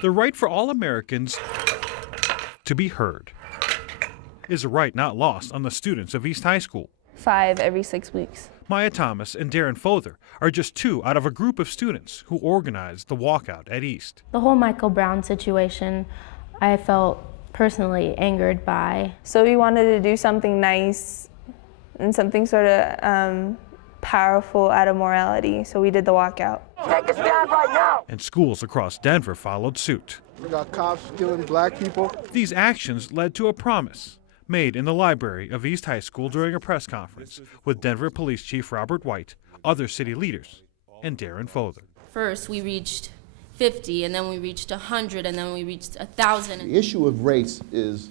The right for all Americans to be heard is a right not lost on the students of East High School. 5 every 6 weeks. Maya Thomas and Darren Fother are just 2 out of a group of students who organized the walkout at East. The whole Michael Brown situation, I felt personally angered by. So we wanted to do something nice and something sort of powerful out of morality, so we did the walkout. Take a stand right now! And schools across Denver followed suit. We got cops killing black people. These actions led to a promise made in the library of East High School during a press conference with Denver Police Chief Robert White, other city leaders, and Darren Fother. First, we reached 50, and then we reached 100, and then we reached 1,000. The issue of race is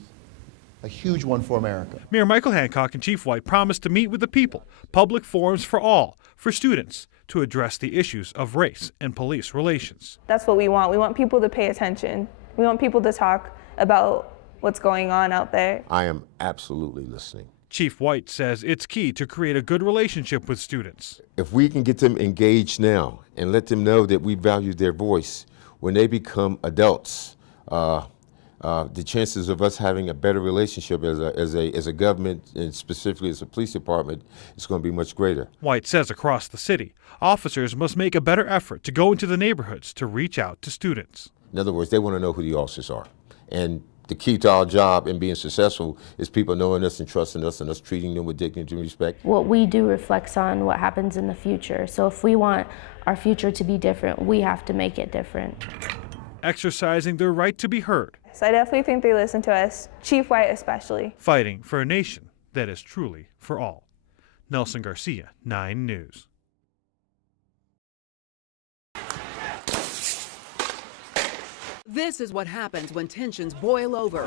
a huge one for America. Mayor Michael Hancock and Chief White promised to meet with the people, public forums for all, for students, to address the issues of race and police relations. That's what we want. We want people to pay attention. We want people to talk about what's going on out there. I am absolutely listening. Chief White says it's key to create a good relationship with students. If we can get them engaged now and let them know that we value their voice, when they become adults, the chances of us having a better relationship as a government, and specifically as a police department, is going to be much greater. White says across the city, officers must make a better effort to go into the neighborhoods to reach out to students. In other words, they want to know who the officers are. And the key to our job in being successful is people knowing us and trusting us and us treating them with dignity and respect. What we do reflects on what happens in the future. So if we want our future to be different, we have to make it different. Exercising their right to be heard. So I definitely think they listen to us, Chief White especially. Fighting for a nation that is truly for all. Nelson Garcia, 9 News. This is what happens when tensions boil over,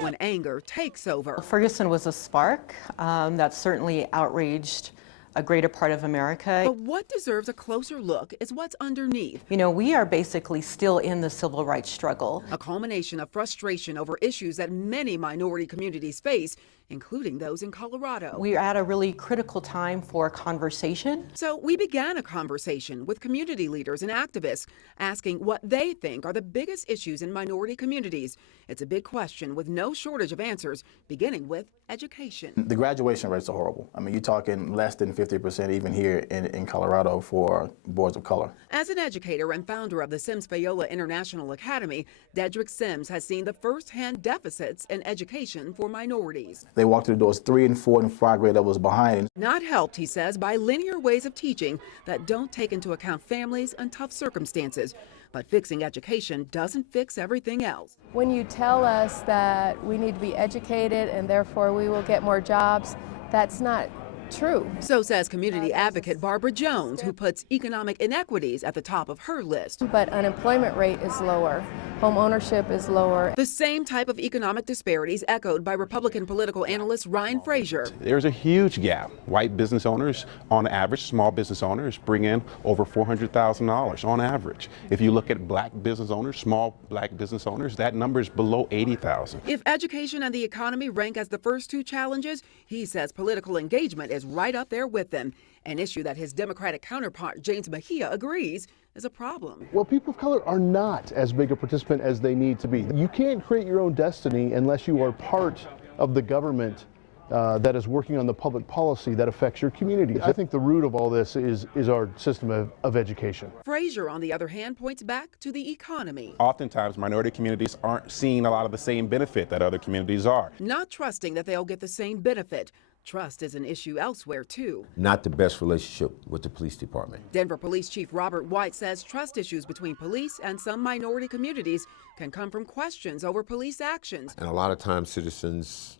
when anger takes over. Ferguson was a spark that certainly outraged a greater part of America. But what deserves a closer look is what's underneath. You know, we are basically still in the civil rights struggle. A culmination of frustration over issues that many minority communities face, including those in Colorado. We're at a really critical time for conversation. So we began a conversation with community leaders and activists, asking what they think are the biggest issues in minority communities. It's a big question with no shortage of answers, beginning with education. The graduation rates are horrible. I mean, you're talking less than 50% even here in Colorado for boys of color. As an educator and founder of the Sims-Fayola International Academy, Dedrick Sims has seen the first-hand deficits in education for minorities. They walked through the doors 3 and 4 and 5 grade levels behind. Not helped, he says, by linear ways of teaching that don't take into account families and tough circumstances. But fixing education doesn't fix everything else. When you tell us that we need to be educated and therefore we will get more jobs, that's not true. So says community advocate Barbara Jones, who puts economic inequities at the top of her list. But unemployment rate is lower. Home ownership is lower. The same type of economic disparities echoed by Republican political analyst Ryan Frazier. There's a huge gap. White business owners, on average, small business owners, bring in over $400,000 on average. If you look at black business owners, small black business owners, that number is below 80,000. If education and the economy rank as the first 2 challenges, he says political engagement is right up there with them, an issue that his Democratic counterpart James Mejia agrees is a problem. Well, people of color are not as big a participant as they need to be. You can't create your own destiny unless you are part of the government that is working on the public policy that affects your community. I think the root of all this is our system of education. Frazier, on the other hand, points back to the economy. Oftentimes, minority communities aren't seeing a lot of the same benefit that other communities are. Not trusting that they'll get the same benefit. Trust is an issue elsewhere, too. Not the best relationship with the police department. Denver Police Chief Robert White says trust issues between police and some minority communities can come from questions over police actions. And a lot of times citizens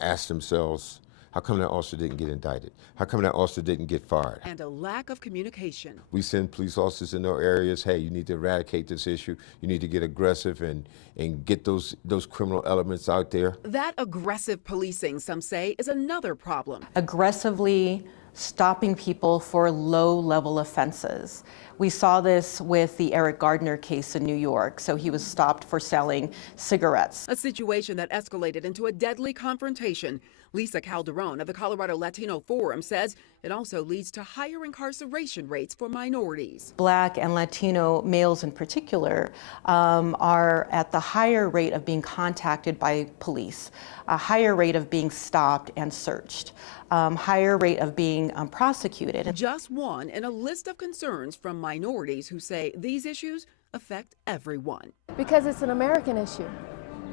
ask themselves, how come that officer didn't get indicted? How come that officer didn't get fired? And a lack of communication. We send police officers in those areas, hey, you need to eradicate this issue. You need to get aggressive and get those criminal elements out there. That aggressive policing, some say, is another problem. Aggressively stopping people for low-level offenses. We saw this with the Eric Gardner case in New York. So he was stopped for selling cigarettes. A situation that escalated into a deadly confrontation, Lisa Calderon of the Colorado Latino Forum says it also leads to higher incarceration rates for minorities. Black and Latino males in particular are at the higher rate of being contacted by police, a higher rate of being stopped and searched, higher rate of being prosecuted. Just one in a list of concerns from minorities who say these issues affect everyone. Because it's an American issue.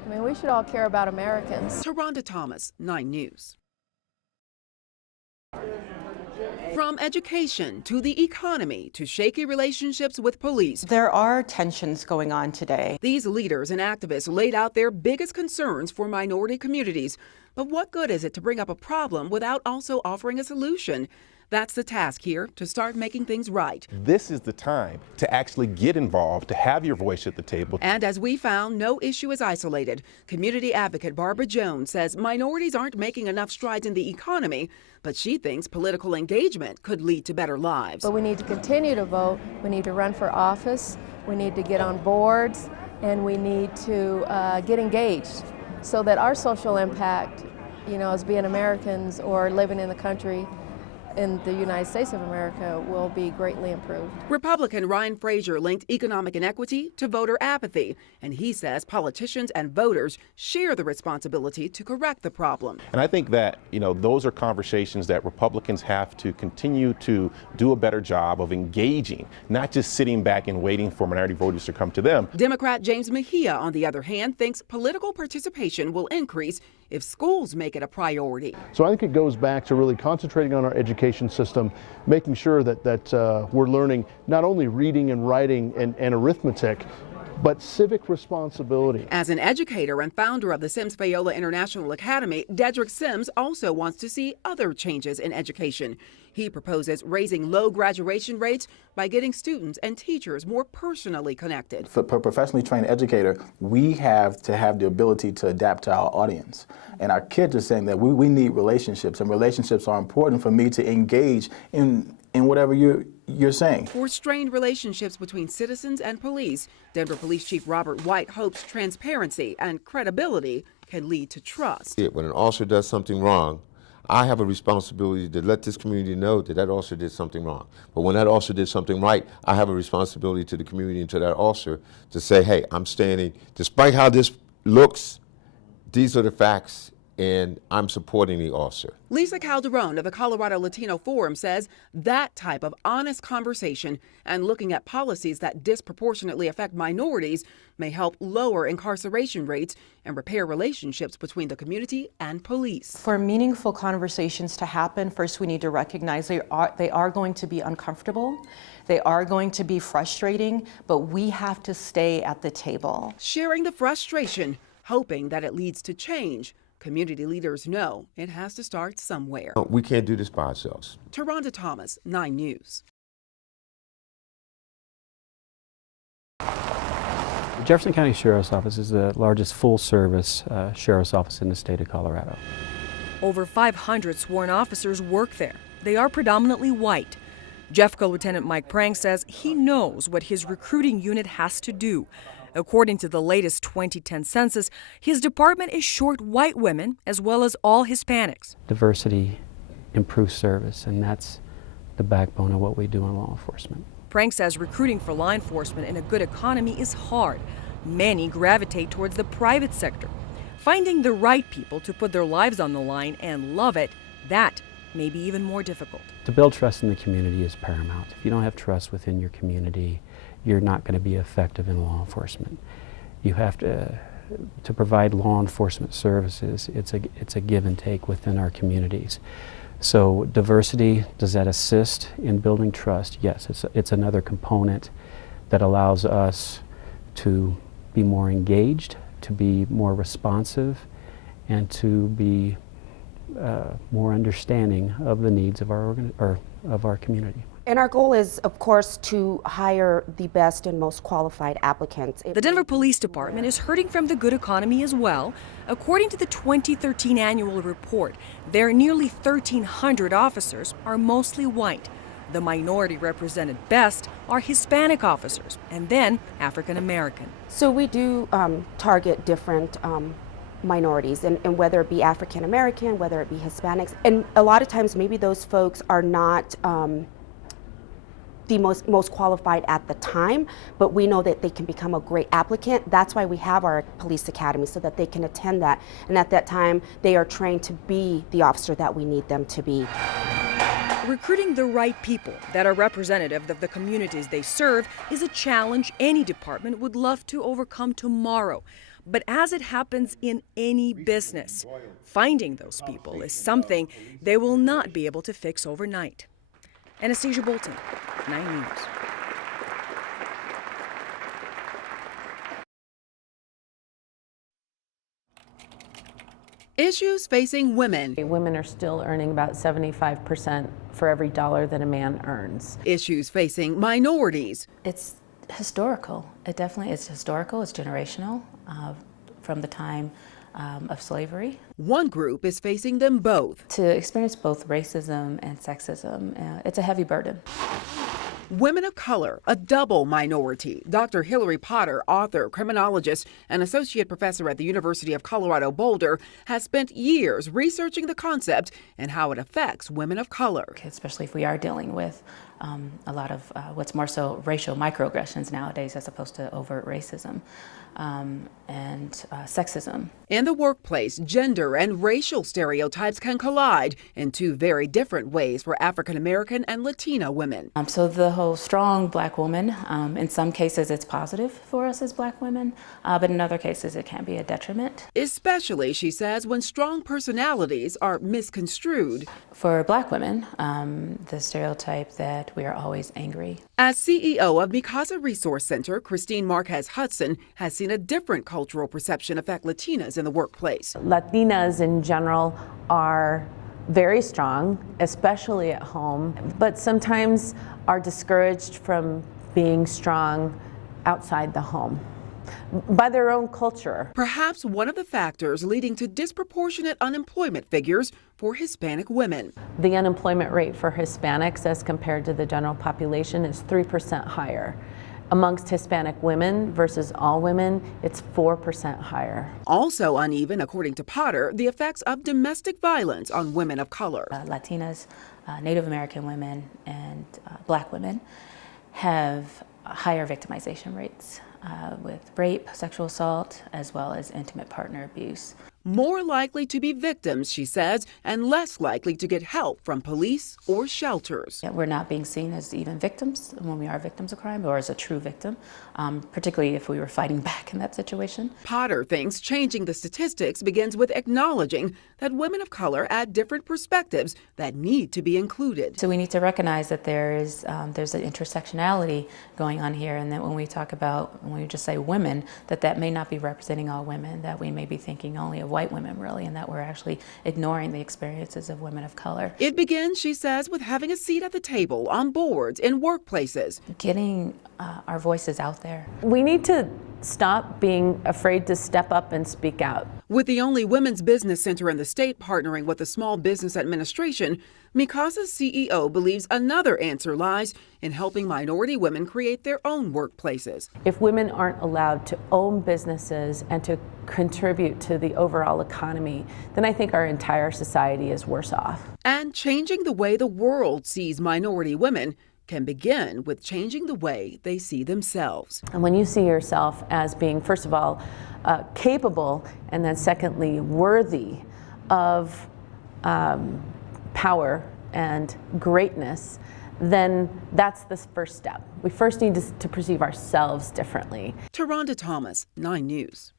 I mean, we should all care about Americans. Taronda Thomas, 9 News. From education to the economy to shaky relationships with police, there are tensions going on today. These leaders and activists laid out their biggest concerns for minority communities. But what good is it to bring up a problem without also offering a solution? That's the task here, to start making things right. This is the time to actually get involved, to have your voice at the table. And as we found, no issue is isolated. Community advocate Barbara Jones says minorities aren't making enough strides in the economy, but she thinks political engagement could lead to better lives. But we need to continue to vote. We need to run for office. We need to get on boards, and we need to get engaged so that our social impact, as being Americans or living in the country, in the United States of America, will be greatly improved. Republican Ryan Frazier linked economic inequity to voter apathy, and he says politicians and voters share the responsibility to correct the problem. And I think that, those are conversations that Republicans have to continue to do a better job of engaging, not just sitting back and waiting for minority voters to come to them. Democrat James Mejia, on the other hand, thinks political participation will increase if schools make it a priority. So I think it goes back to really concentrating on our education system, making sure that we're learning not only reading and writing and arithmetic, but civic responsibility. As an educator and founder of the Sims Fayola International Academy, Dedrick Sims also wants to see other changes in education. He proposes raising low graduation rates by getting students and teachers more personally connected. For a professionally trained educator, we have to have the ability to adapt to our audience. And our kids are saying that we need relationships, and relationships are important for me to engage in whatever you're saying. For strained relationships between citizens and police, Denver Police Chief Robert White hopes transparency and credibility can lead to trust. When an officer does something wrong, I have a responsibility to let this community know that officer did something wrong. But when that officer did something right, I have a responsibility to the community and to that officer to say, hey, I'm standing, despite how this looks, these are the facts, and I'm supporting the officer. Lisa Calderon of the Colorado Latino Forum says that type of honest conversation and looking at policies that disproportionately affect minorities may help lower incarceration rates and repair relationships between the community and police. For meaningful conversations to happen, first we need to recognize they are going to be uncomfortable. They are going to be frustrating, but we have to stay at the table. Sharing the frustration, hoping that it leads to change. Community leaders know it has to start somewhere. We can't do this by ourselves. Taronda Thomas, 9 News. The Jefferson County Sheriff's Office is the largest full-service sheriff's office in the state of Colorado. Over 500 sworn officers work there. They are predominantly white. Jeffco Lieutenant Mike Prang says he knows what his recruiting unit has to do. According to the latest 2010 census, his department is short white women as well as all Hispanics. Diversity improves service, and that's the backbone of what we do in law enforcement. Prang says recruiting for law enforcement in a good economy is hard. Many gravitate towards the private sector. Finding the right people to put their lives on the line and love it, that may be even more difficult. To build trust in the community is paramount. If you don't have trust within your community, you're not going to be effective in law enforcement. You have to provide law enforcement services. It's a give and take within our communities. So diversity, does that assist in building trust? Yes, it's another component that allows us to be more engaged, to be more responsive, and to be more understanding of the needs of our community. And our goal is, of course, to hire the best and most qualified applicants. The Denver Police Department is hurting from the good economy as well. According to the 2013 annual report, their nearly 1,300 officers are mostly white. The minority represented best are Hispanic officers, and then African American. So we do target different minorities, and whether it be African American, whether it be Hispanics. And a lot of times maybe those folks are not the most qualified at the time, but we know that they can become a great applicant. That's why we have our police academy, so that they can attend that. And at that time, they are trained to be the officer that we need them to be. Recruiting the right people that are representative of the communities they serve is a challenge any department would love to overcome tomorrow. But as it happens in any business, finding those people is something they will not be able to fix overnight. Anastasia Bolton, 9 News. Issues facing women. Women are still earning about 75% for every dollar that a man earns. Issues facing minorities. It's historical. It definitely is historical. It's generational from the time of slavery. One group is facing them both. To experience both racism and sexism, it's a heavy burden. Women of color, a double minority. Dr. Hillary Potter, author, criminologist, and associate professor at the University of Colorado Boulder, has spent years researching the concept and how it affects women of color. Especially if we are dealing with a lot of what's more so racial microaggressions nowadays as opposed to overt racism and sexism. In the workplace, gender and racial stereotypes can collide in two very different ways for African American and Latina women. So the whole strong black woman, in some cases it's positive for us as black women, but in other cases it can be a detriment. Especially, she says, when strong personalities are misconstrued. For black women, the stereotype that we are always angry. As CEO of Mikasa Resource Center, Christine Marquez Hudson has seen a different cultural perception affect Latinas in the workplace. Latinas in general are very strong, especially at home, but sometimes are discouraged from being strong outside the home by their own culture. Perhaps one of the factors leading to disproportionate unemployment figures for Hispanic women. The unemployment rate for Hispanics as compared to the general population is 3% higher. Amongst Hispanic women versus all women, it's 4% higher. Also uneven, according to Potter, the effects of domestic violence on women of color. Latinas, Native American women, and black women have higher victimization rates with rape, sexual assault, as well as intimate partner abuse. More likely to be victims, she says, and less likely to get help from police or shelters. We're not being seen as even victims when we are victims of crime, or as a true victim, particularly if we were fighting back in that situation. Potter thinks changing the statistics begins with acknowledging that women of color add different perspectives that need to be included. So we need to recognize that there's an intersectionality going on here, and that when we talk about, when we just say women, that may not be representing all women, that we may be thinking only of white women really, and that we're actually ignoring the experiences of women of color. It begins, she says, with having a seat at the table, on boards, in workplaces. Getting our voices out there. We need to stop being afraid to step up and speak out. With the only women's business center in the state partnering with the Small Business Administration, Mikasa's CEO believes another answer lies in helping minority women create their own workplaces. If women aren't allowed to own businesses and to contribute to the overall economy, then I think our entire society is worse off. And changing the way the world sees minority women can begin with changing the way they see themselves. And when you see yourself as being, first of all, capable, and then secondly, worthy of power and greatness, then that's the first step. We first need to perceive ourselves differently. Taronda Thomas, 9 News.